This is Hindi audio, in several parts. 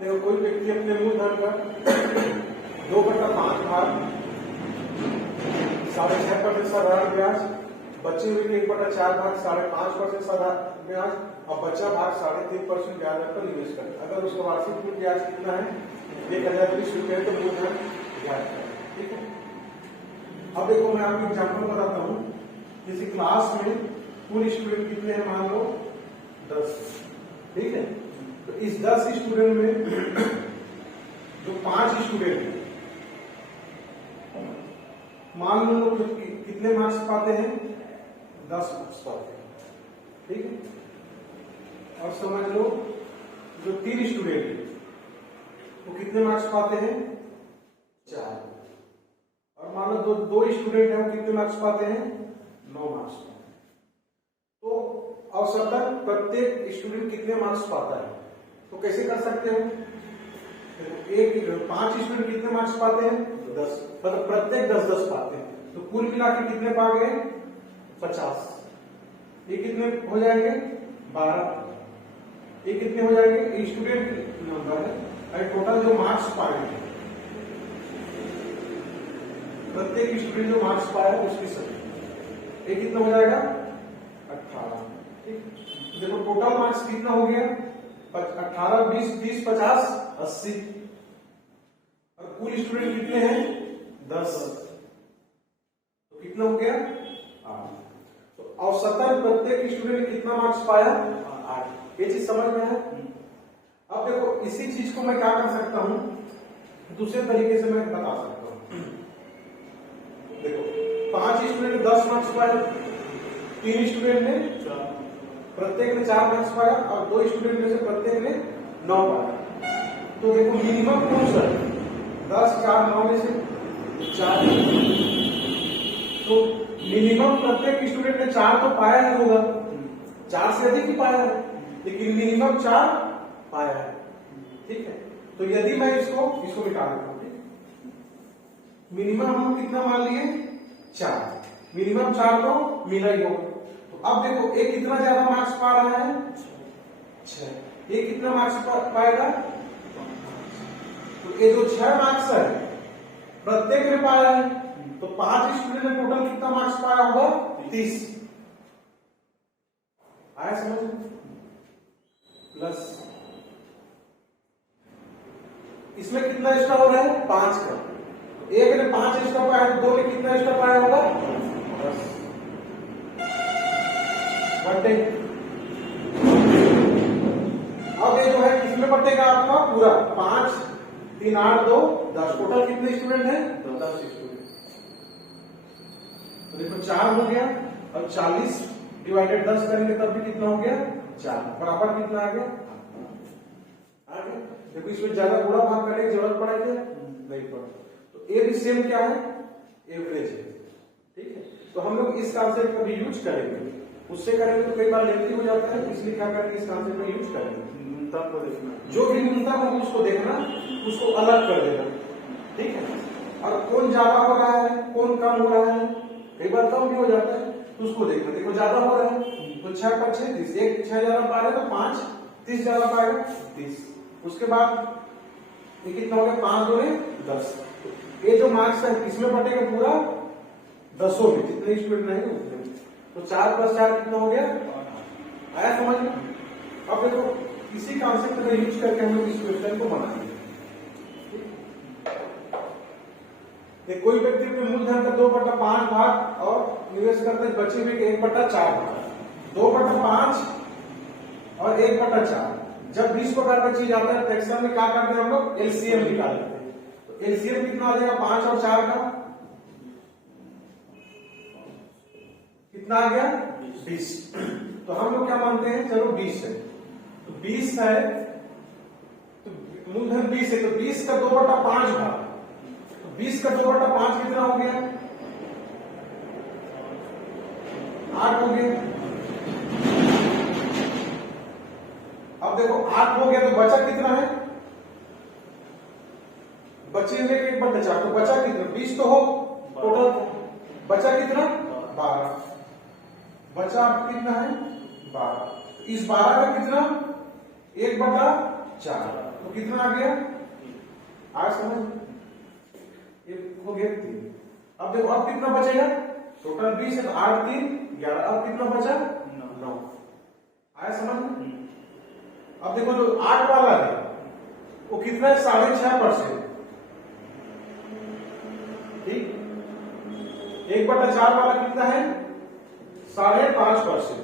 देखो कोई व्यक्ति अपने मूलधन का 2/5 भाग 6.5% साधारण ब्याज, बचे हुए के 1/4 भाग 5.5% साधारण ब्याज और बचा भाग 3.5% ब्याज पर निवेश करें। अगर उसका वार्षिक मूल ब्याज कितना है 1020 रुपये तो मूलधन ब्याज करें। ठीक है। अब देखो मैं आपको एग्जाम्पल बताता हूँ। किसी क्लास में कुल स्टूडेंट कितने हैं, मान लो 10। ठीक है। तो इस 10 स्टूडेंट में जो 5 स्टूडेंट हैं, मान लो जो कितने मार्क्स पाते हैं 10 मार्क्स पाते हैं। ठीक है। और समझ लो जो 3 स्टूडेंट हैं वो कितने मार्क्स पाते हैं 4। और मान लो दो स्टूडेंट हैं वो कितने मार्क्स पाते हैं 9 मार्क्स पाते हैं। तो औसतन प्रत्येक स्टूडेंट कितने मार्क्स पाता है, तो कैसे कर सकते हैं। 5 स्टूडेंट कितने मार्क्स पाते हैं 10, मतलब प्रत्येक 10-10 पाते हैं। तो कुल मिला के कितने पा गए 50। ये कितने हो जाएंगे 12। ये कितने हो जाएंगे स्टूडेंट नंबर है। टोटल जो मार्क्स पाएंगे प्रत्येक स्टूडेंट जो मार्क्स पाया उसकी संख्या, ये कितना हो जाएगा 18। ठीक। देखो टोटल मार्क्स कितना हो गया 18, 20, 30, 50, 80। और कुल स्टूडेंट कितने हैं 10, तो कितना हो गया 8। तो औसतन प्रत्येक स्टूडेंट ने कितना मार्क्स पाया 8। ये चीज समझ में है। अब देखो इसी चीज को मैं क्या कर सकता हूं, दूसरे तरीके से मैं बता सकता हूं। देखो 5 स्टूडेंट ने 10 मार्क्स पाए, 3 स्टूडेंट ने प्रत्येक ने 4 मार्क्स पाया और 2 स्टूडेंट में से प्रत्येक ने 9 पाया। तो देखो मिनिमम कौन सा 10, 4, 9 में से 4। तो मिनिमम प्रत्येक स्टूडेंट ने 4 तो पाया ही होगा, 4 से अधिक ही पाया है, लेकिन मिनिमम 4 पाया है। ठीक है। तो यदि मैं इसको निकाल देता हूं, मिनिमम हम कितना मान लिए 4, मिनिमम 4 तो मिला ही होगा। तो अब देखो एक कितना ज्यादा मार्क्स पा रहा है 6, ये कितना मार्क्स पाएगा। तो ये जो 6 मार्क्स है प्रत्येक ने पाया है, तो 5 स्टूडेंट ने टोटल कितना मार्क्स पाया होगा 30। आया समझ। प्लस इसमें कितना एक्स्ट्रा हो रहा है 5 का। एक ने 5 एक्स्ट्रा पाया, 2 ने कितना एक्स्ट्रा पाया होगा 10 बटे। अब ये जो है किसमें बटेगा आपका पूरा 5, 3, 8, 2, 10। टोटल कितने स्टूडेंट हैं 10 स्टूडेंट। तो देखो 4 हो गया और 40 डिवाइडेड 10 करेंगे तब भी कितना हो गया 4, बराबर कितना आ गया। देखो इसमें ज्यादा गुणा भाग करने की जरूरत पड़ेगी नहीं पड़े। तो ए भी सेम क्या है एवरेज है। ठीक है। तो हम लोग इस कॉन्सेप्ट का भी यूज करेंगे, उससे करेंगे तो कई बार लेंथी हो जाता है, इसलिए क्या करेंगे इस कॉन्सेप्ट का यूज करेंगे। न्यूनतम को देखना, जो भी न्यूनतम हो उसको देखना, उसको अलग कर देना। ठीक है। और कौन ज्यादा हो रहा है कौन कम हो रहा है, कई बार कम भी हो जाता है तो उसको देखना। देखो ज्यादा हो रहा है तो 6 पर 6 30, एक 6 ज्यादा पा रहे तो 5 30 ज्यादा पाएगा 30। उसके बाद ये कितना हो गया 5 दूनी 10। ये जो मार्क्स है इसमें बटेगा पूरा 10 में, जितने स्टूडेंट रहेंगे उतने। तो 4 + 4 कितना हो गया। आया समझ में। अब देखो इसी कॉन्सेप्ट का यूज करके हम लोग इस क्वेश्चन को बनाएंगे। कोई व्यक्ति अपने मूलधन का 2/5 भाग और निवेश करते हैं बचे हुए 1/4 भाग। 2/5 और 1/4 जब 20 प्रकार का चीज आता है फ्रैक्शन में क्या करते हैं हम लोग एलसीएम निकालते हैं। तो एलसीएम कितना आ जाएगा 5 और 4 का कितना आ गया 20। तो हम लोग क्या मानते हैं चलो 20 है, तो 20 है तो मूलधन 20 है, तो 20 का 2/5 भाग, तो 20 का 2/5 कितना हो गया 8 हो गया। अब देखो 8 हो गया तो बचा कितना है, बचे हुए 1/4, तो बचा कितना 20 तो हो टोटल, बचा कितना 12, बचा कितना है 12। इस 12 का कितना 1/4 4, तो कितना आ गया? आज समझ ये हो गया 3। अब देखो अब कितना बचेगा? टोटल 20 है तो 8 3 11, अब कितना बचा? 9। आया समझ में? अब देखो जो 8 वाला है वो कितना है? 6.5%। ठीक, 1/4 वाला कितना है? 5.5%।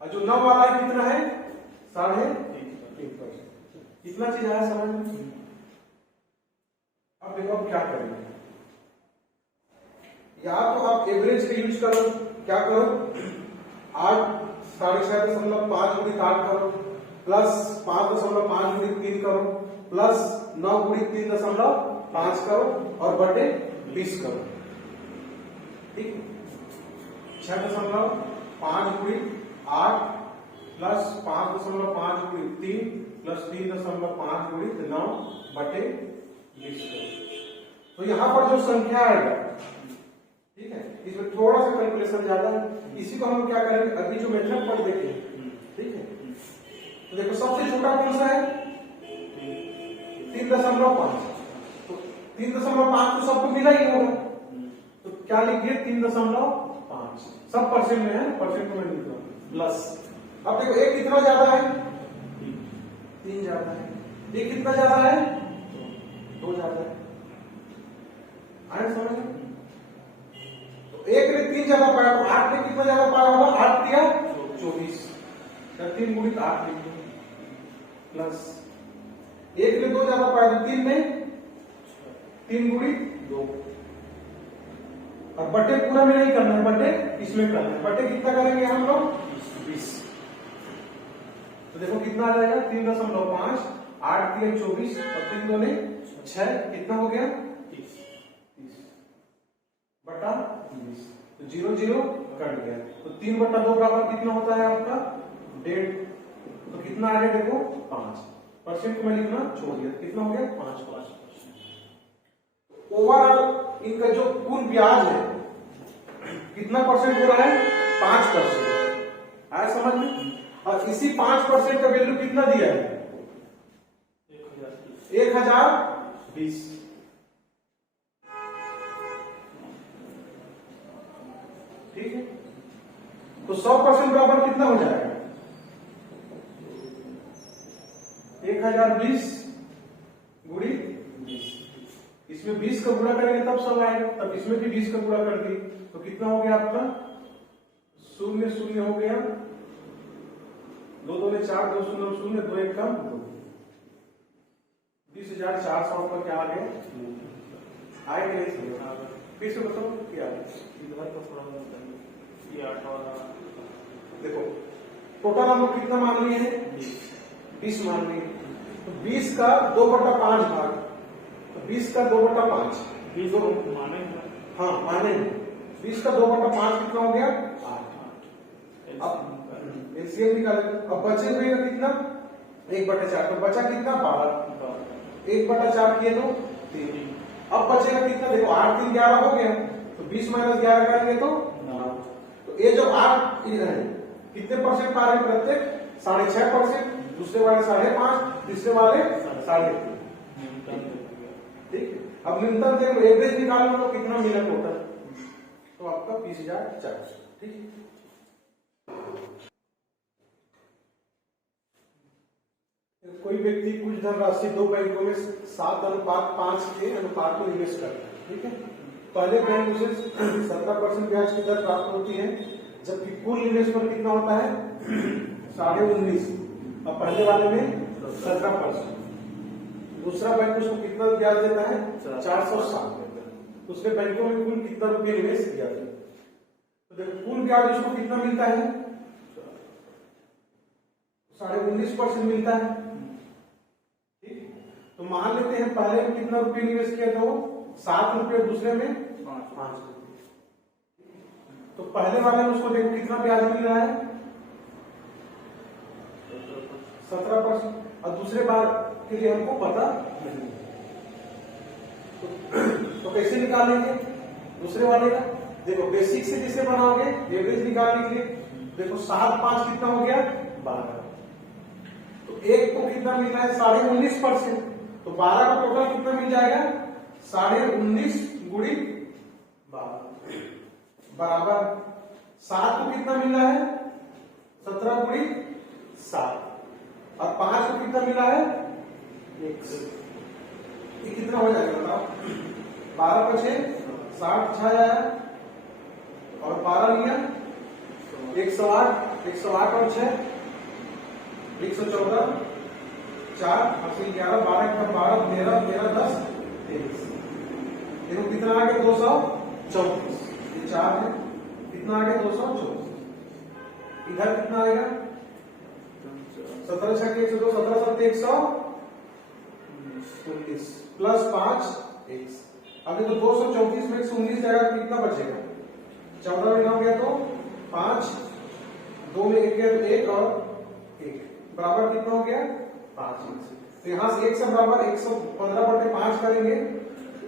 और जो 9 वाला है कितना है? 3.5%। कितना चीज आया समझ में? अब देखो अब क्या करेंगे, या तो आप एवरेज का यूज करो, क्या करो 8 6.5 गुणित 8 करो, प्लस 5.5 गुणित 3 करो, प्लस 9 गुणित 3.5 करो, और बटे 20 करो। ठीक, 6.5 गुणित 8 प्लस 5.5 गुणित 3 प्लस 3.5 गुणित 9 बटे 20 करो। तो यहां पर जो संख्या आएगा, ठीक है, इसमें थोड़ा सा कैलकुलेशन ज्यादा है, इसी को हम क्या करेंगे अभी जो मेथड पर देखेंगे। ठीक है, तो देखो सबसे छोटा कौन सा है? 3.5। तो 3.5 तो सबको मिला ही होगा, तो क्या लिखिए 3.5 सब परसेंट में है, परसेंट में लिख दो प्लस। अब देखो एक कितना ज्यादा है? 3 ज्यादा है। ये कितना ज्यादा है? 2 ज्यादा है। आए समझ में? तो 1 ने 3 ज्यादा पाया तो 8 ने कितना ज्यादा पाया होगा? 8 दिया 24, 3 गुणित 8 लिख दो प्लस 1 ने 2 ज्यादा पाया तो 3 में 3 गुणित 2, और बटे पूरा में नहीं करना है, बटे इसमें करना है। बटे कितना करेंगे हम लोग? 20। तो देखो कितना आ जाएगा? 3.5 8 3 24 और 3 2 6, कितना हो गया? 30 बटा 20। तो 0 0 कट गया, तो 3/2 बराबर कितना होता है आपका? 1.5। तो कितना आ गया देखो? 5%। को मैं लिखना छोड़ दिया, कितना हो गया? 5%। ओवरऑल इनका जो कुल ब्याज है कितना परसेंट हो रहा है? 5%। आया समझ में? और इसी 5% का वैल्यू कितना दिया है? 1020। ठीक है, तो 100% बराबर कितना हो जाएगा? 1020 गुणित 20। इसमें 20 का गुणा करेंगे तब 100 आएगा, तब इसमें भी 20 का गुणा कर दी, तो कितना हो गया आपका? 0 0 हो गया, 2 2 ने 4, 2 0 0, 2 1 कम 2, 20,400 पर क्या आ गया? आए कि नहीं? फिर से बताओ क्या इधर का थोड़ा ये 8 वाला देखो, टोटल हम लोग कितना मान लिए हैं? 20 मान लिए। तो 20 का 2/5 भाग, तो 20 का 2/5 20 माने, हाँ माने 20 का 2/5 कितना हो गया? 8। अब एलसीएम निकाले, अब बचे हुए का कितना? 1/4, तो बचा कितना? 12। 1/4 किए तो 3। अब बचेगा कितना? देखो 8 3 11 हो गया, तो 20 - 11 करेंगे तो 9। तो ये जो 8 कितने परसेंट पा रहे हैं? प्रत्येक 6.5%, दूसरे वाले 5.5, तीसरे वाले 3.5। ठीक है, अब न्यूनतम देखो एवरेज निकालो तो कितना मिला टोटल? तो आपका 20,400। ठीक है, कोई व्यक्ति कुछ धनराशि 2 बैंकों में 7:5 के अनुपात में निवेश करता है। ठीक है, पहले बैंक उसे 17% ब्याज की दर प्राप्त होती है, जबकि कुल निवेश पर कितना होता है? 19.5। अब पहले वाले में 17%। दूसरा बैंक उसको कितना ब्याज देता है? 460 देता है। दूसरे बैंकों में कुल कितना रुपये निवेश किया था? तो देखो कुल ब्याज उसको कितना मिलता है? 19.5% मिलता है। ठीक, तो मान लेते हैं पहले में कितना रुपये निवेश किया था? 7 रुपये, दूसरे में 5 रुपये। तो पहले वाले में उसको देखो कितना ब्याज मिल रहा है? 17%। और दूसरे बार के लिए हमको पता नहीं, तो कैसे निकालेंगे दूसरे वाले का? देखो बेसिक से जिसे बनाओगे एवरेज निकालने के लिए, देखो 7 5 कितना हो गया? 12। तो एक को कितना मिल रहा है 19.5%, तो 12 का टोटल कितना मिल जाएगा 19.5 गुणित 12 बराबर 7 को कितना मिल रहा है 17 गुणित 7 और 5 को कितना मिला है 1। ये कितना हो जाएगा बताओ 12 पर 6 60 6 आया और 12 लिया 108 और 6 114 4 11 12 12 13 13 10 23 देखो कितना आ गया 234 ये 4 है कितना आ गया 234 इधर कितना आएगा 17 6 102 17 7 119 प्लस 5 1। अब देखो 234 में 119 जाएगा तो कितना बचेगा 14 में हो गया तो 5 2 में 1 गया तो 1 और 1 बराबर कितना हो गया 5। तो यहां से 1 से बराबर 115/5 करेंगे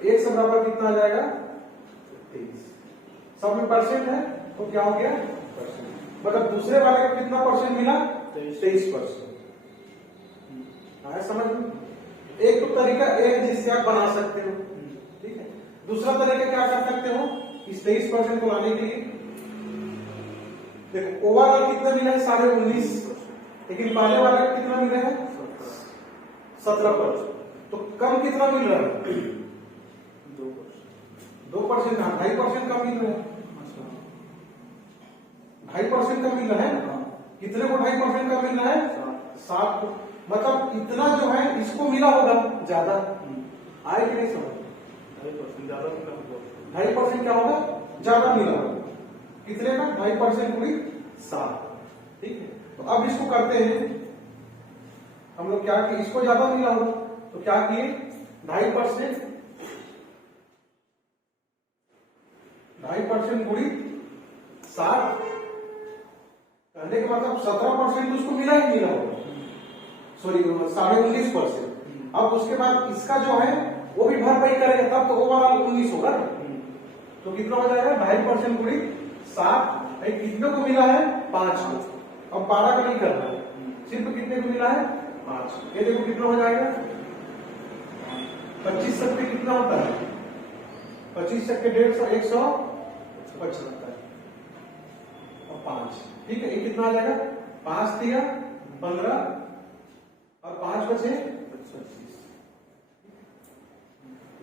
1 से बराबर कितना आ जाएगा 23। सब में परसेंट है तो क्या हो गया परसेंट, मतलब दूसरे वाले को कितना परसेंट मिला 23%। आया समझ में। एक तो तरीका एक जिससे आप बना सकते हो, ठीक है। दूसरा तरीका क्या कर सकते हो इस 23% को लाने के लिए देखो ओवरऑल कितना मिला है 19.5, लेकिन पहले वाले को कितना मिला है 17%, तो कम कितना मिल रहा है 2%। 2.5% कम मिल रहा है 2.5% का मिल रहा है। कितने को 2.5% का मिल रहा है 7 को, मतलब इतना जो है इसको मिला होगा ज्यादा। आए कि नहीं समझ 2.5% क्या होगा ज्यादा मिला होगा कितने का 2.5% पूरी 7, ठीक है। तो अब इसको करते हैं हम लोग क्या किए इसको ज्यादा मिला होगा तो क्या किए 2.5% गुणी 7 कहने का मतलब 17% उसको मिला ही मिला होगा, सॉरी 19.5%। अब उसके बाद इसका जो है वो भी भरपाई करेगा तब तो ओवरऑल 19 होगा, तो कितना हो जाएगा 2.5% गुणी 7। कितने को मिला है 5 को, अब 12 का नहीं करना है सिर्फ कितने को मिला है 5। ये देखो कितना हो जाएगा 25 सत्ते कितना होता है 25 सत्ते 150 175 और 5, ठीक है। ये कितना आ जाएगा 5 दिया 15 और 5 बचे 25।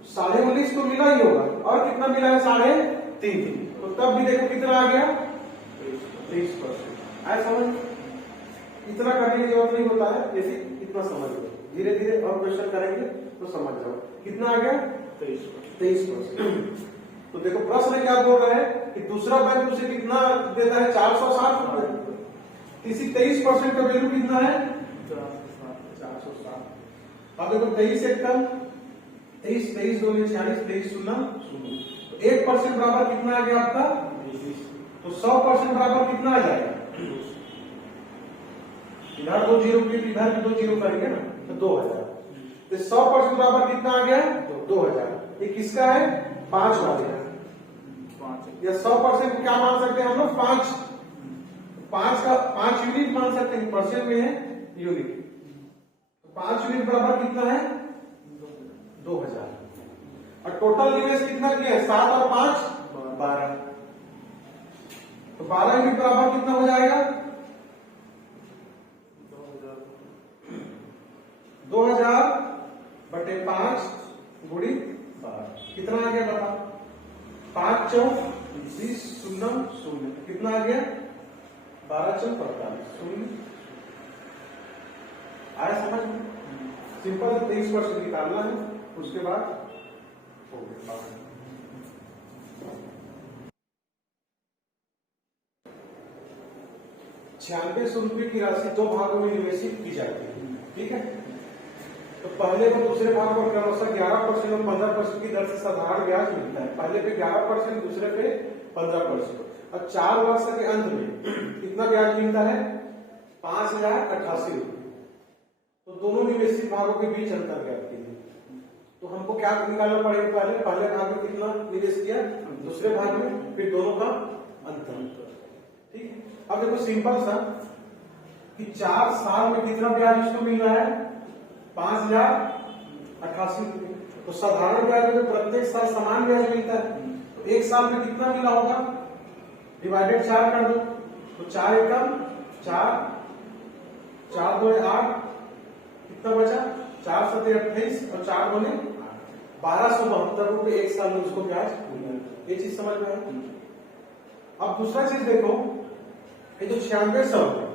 19.5 तो मिला ही होगा और कितना मिला है 3.5, तो तब भी देखो कितना आ गया 23%। आया समझ। इतना करने की जरूरत नहीं होता है, जैसे इतना समझ लो, धीरे धीरे और क्वेश्चन करेंगे तो समझ जाओ कितना आ गया 23%। तो देखो प्रश्न क्या बोल रहा है कि दूसरा बैंक उसे कितना देता है 460 रुपए, इसी 23% का वैल्यू कितना है 460। अब देखो 23 एक कम 23 2 में 46 23 0 तो 1% बराबर कितना आ गया आपका, तो 100% बराबर कितना आ जाएगा, इधर 2 जीरो के इधर भी 2 जीरो करेंगे ना तो 2000। तो 100% बराबर कितना आ गया 2000। ये किसका है 5 वाले का, या 100% को क्या मान सकते हैं हम लोग 5 का 5 यूनिट मान सकते हैं, परसेंट में है यूनिट। तो 5 यूनिट बराबर कितना है 2000 और टोटल निवेश कितना किया है 7 और 5 12, तो 12 यूनिट बराबर कितना हो जाएगा 2000 बटे 5 गुणी 12 कितना आ गया बताओ 5 चौक 20 0 0 कितना आ गया 12 चौक 45 0। आया समझ में। सिंपल 23% निकालना है, उसके बाद हो गया। 9600 रुपये की राशि 2 भागों में निवेशित की जाती है, ठीक है। तो पहले व दूसरे भाग पर क्रमशः 11% और 15% की दर से साधारण ब्याज मिलता है। पहले पे 11%, दूसरे पे 15%। अब 4 वर्ष के अंत में कितना ब्याज मिलता है 5088 रुपये। तो दोनों निवेशित भागों के बीच अंतर ज्ञात कीजिए। तो हमको क्या निकालना पड़ेगा, पहले भाग में कितना निवेश किया, दूसरे भाग में, फिर दोनों का अंतर, ठीक है। अब देखो सिंपल सा कि 4 साल में कितना ब्याज इसको मिल रहा है, 5088 रुपये। तो साधारण ब्याज में प्रत्येक साल समान ब्याज मिलता है, तो एक साल में कितना मिला होगा, डिवाइडेड 4 कर दो, तो 4 एकम 4, 4 2 8, कितना बचा, 4 7 28 और 4 2 1272 रुपये एक साल में उसको ब्याज मिला। ये चीज समझ में आया। अब दूसरा चीज देखो, ये जो 9600 है,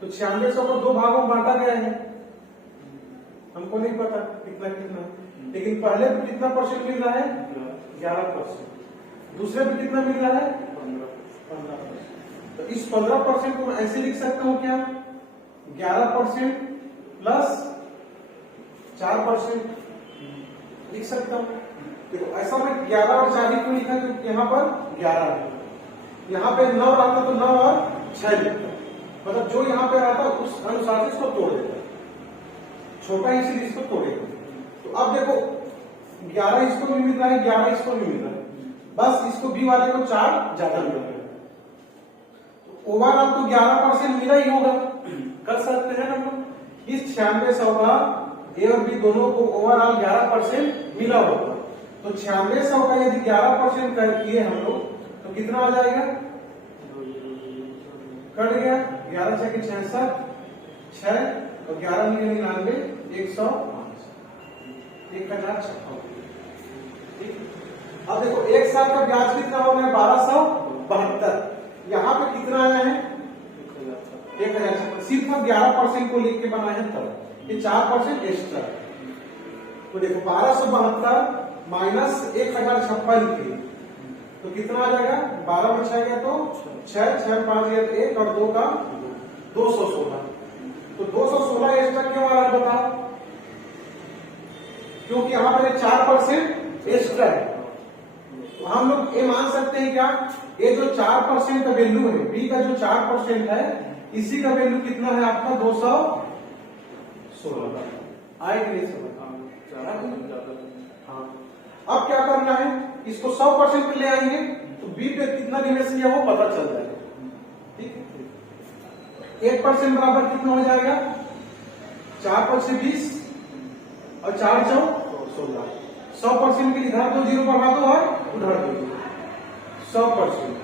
तो 9600 को 2 भागों में बांटा गया है, हमको नहीं पता कितना कितना, लेकिन पहले पे कितना परसेंट मिल रहा है, 11%, दूसरे पे कितना मिल रहा है, 15%। तो इस 15% को मैं ऐसे लिख सकता हूं क्या, 11% प्लस 4% लिख सकता हूं। देखो ऐसा मैं 11 और 4 क्यों लिखा, क्योंकि यहाँ पर 11 है, यहाँ पे 9 रहता तो 9 और 6 लिखता, मतलब जो यहाँ पे रहता उस अनुसार से इसको तोड़ देता, छोटा ही इसलिए इसको तोड़ेगा। तो अब देखो 11 इसको भी मिल रहा है, 11 इसको भी मिल रहा है, बस इसको बी वाले को 4 ज्यादा मिल रहा है, तो ओवरऑल तो 11% मिला ही होगा, कर सकते हैं ना लोग। इस 9600 का ए और बी दोनों को ओवरऑल 11% मिला होगा, तो 9600 का यदि 11% कर किए हम लोग तो कितना आ जाएगा, कट गया 11 6 के 66, 6 और 11 99 105, 1056। ठीक, अब देखो एक साल का ब्याज कितना हो गया, 1272, यहाँ पे कितना आया है, 1056, सिर्फ 11% को लिख के बनाए हैं तब, ये 4% एक्स्ट्रा। तो देखो 1272 माइनस 1056 लिखे तो कितना आ जाएगा, 12 में 6 गया तो 6, 6 5 गया 1 और 2 का 216। तो 216 एक्स्ट्रा क्यों आ रहा है बताओ, क्योंकि यहाँ पर 4% एक्स्ट्रा है। तो हम लोग ये मान सकते हैं क्या, ये जो 4% का वैल्यू है, बी का जो 4% है, इसी का वैल्यू कितना है आपका 216 आए कि नहीं समझ। हाँ, अब क्या करना है, इसको 100% पे ले आएंगे तो बी पे कितना निवेश किया वो पता चल जाएगा। ठीक, 1% बराबर कितना हो जाएगा, 4 5 से 20 और 4 4 16, 100% के इधर तो 0 बढ़ा दो और उधर दो, 100%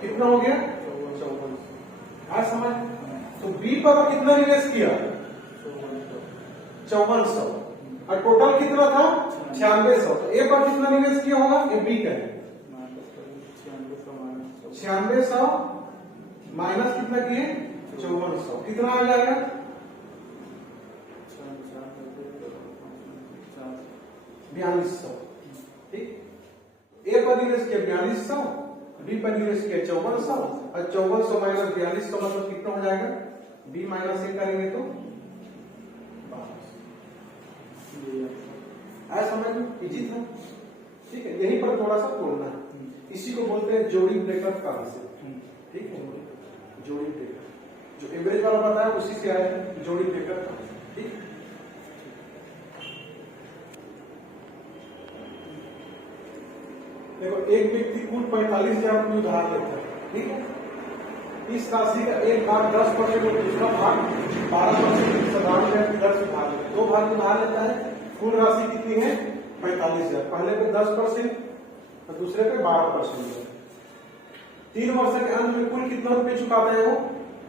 कितना हो गया, 54। आज समझ, तो बी पर कितना निवेश किया, 5400, और टोटल कितना था 9600, तो ए पर कितना निवेश किया होगा, ये बी का है, 9600 माइनस कितना किए 5400, कितना आ जाएगा, 4200। ठीक, ए पर निवेश किया 4200, बी पर निवेश किया 5400, और 5400 माइनस 4200 मतलब कितना हो जाएगा, बी माइनस ए करेंगे तो आया समझ में, इजी था। ठीक है, यहीं पर थोड़ा सा तोड़ना है, इसी को बोलते हैं जोड़ी ब्रेकअप कॉन्सेप्ट। ठीक है, जोड़ी ब्रेकअप जो एवरेज वाला बताया उसी से आया है, जोड़ी ब्रेकअप कॉन्सेप्ट। ठीक, देखो एक व्यक्ति कुल 45,000 रुपये उधार लेता है। ठीक है, इस राशि का एक भाग 10% और दूसरा भाग 12% साधारण ब्याज दर से उधार लेता है, 2 भाग उधार लेता है। कुल राशि कितनी है, 45,000, पहले पे 10% और दूसरे पे 12%। 3 वर्ष के अंत में कुल कितना रुपए चुकाता है वो,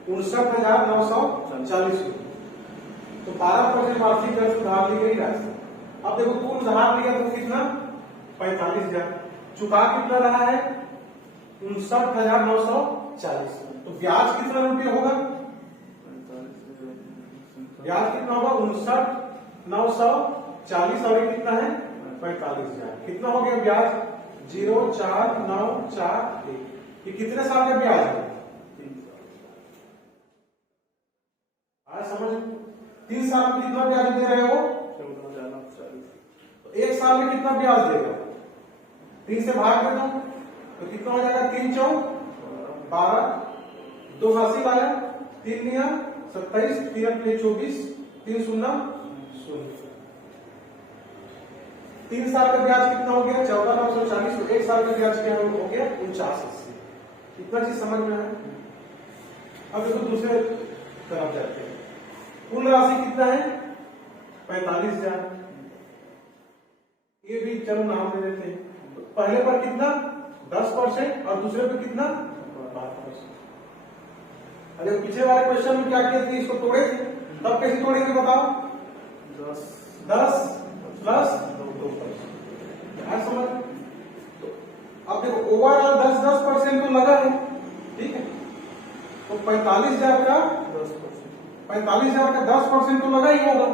59,940 रुपये। तो 12% वार्षिक दर से उधार ली गई राशि। अब देखो कुल उधार लिया तो कितना, 45,000, चुका कितना रहा है, 59,940। तो ब्याज कितना रुपये होगा, ब्याज कितना होगा 59,940 और ये कितना है 45,000, कितना हो गया ब्याज 04941। ये कितने साल का ब्याज है, 3 साल। आज समझ, 3 साल में कितना ब्याज दे रहे हो, 14,940। तो 1 साल में कितना ब्याज देगा, 3 से भाग दे दो तो कितना हो जाएगा, 3 4 12, 2 80 लाया, 3 लिया 27, 3 24, 3 0 0। 3 साल का ब्याज कितना हो गया, 14,940। तो 1 साल का ब्याज क्या हो गया, 49,80। इतना चीज समझ में आया। अब देखो दूसरे तरफ जाते हैं। कुल राशि कितना है? 45,000। ये भी चलो नाम दे देते हैं। तो पहले पर कितना 10% और दूसरे पर कितना 12%। अरे पिछले वाले क्वेश्चन में क्या किया था? इसको तोड़े थे, तब कैसे तोड़ेंगे बताओ? 10 प्लस 2%। समझ? तो अब देखो ओवरऑल 10% तो लगा है, ठीक है। तो 45,000 का 10% तो लगा ही होगा,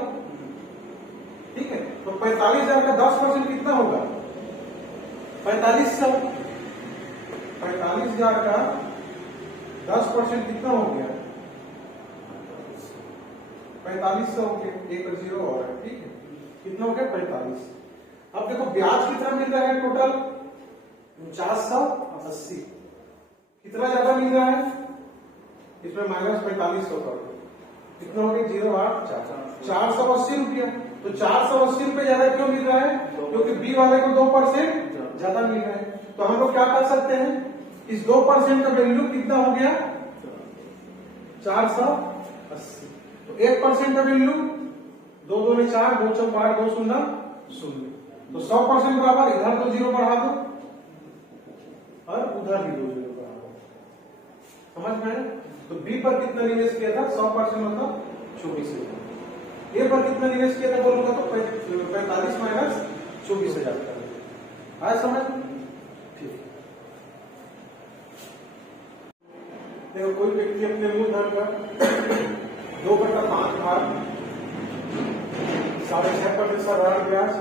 ठीक है। तो 45,000 का 10% कितना होगा? 4500। 45,000 का 10% कितना हो गया? 4500 हो गया। एक 0 और है, ठीक है। कितना हो गया? 45। अब देखो ब्याज कितना मिल रहा है टोटल? 4980। कितना ज्यादा मिल रहा है? इसमें माइनस 4500 कर दो, कितना हो गया? 0.8 480 रुपया। तो 480 रुपये ज्यादा क्यों मिल रहा है? क्योंकि बी वाले को 2% ज्यादा मिल रहा है। तो हम लोग क्या कर सकते हैं? इस 2% का वैल्यू कितना हो गया? 480। तो 1% का वैल्यू 2 2 में 4, 2 4 8, 2 0 0। तो 100% बराबर इधर तो 0 बढ़ा दो और उधर भी 2 0 बढ़ा दो। समझ में आया? तो बी पर कितना निवेश किया था? 100% मतलब 24,000। ए पर कितना निवेश किया था बोलूंगा तो 45 माइनस 24,000 का। आया समझ? ठीक। देखो कोई व्यक्ति अपने मूलधन का 2/5 भाग 6.5% साधारण ब्याज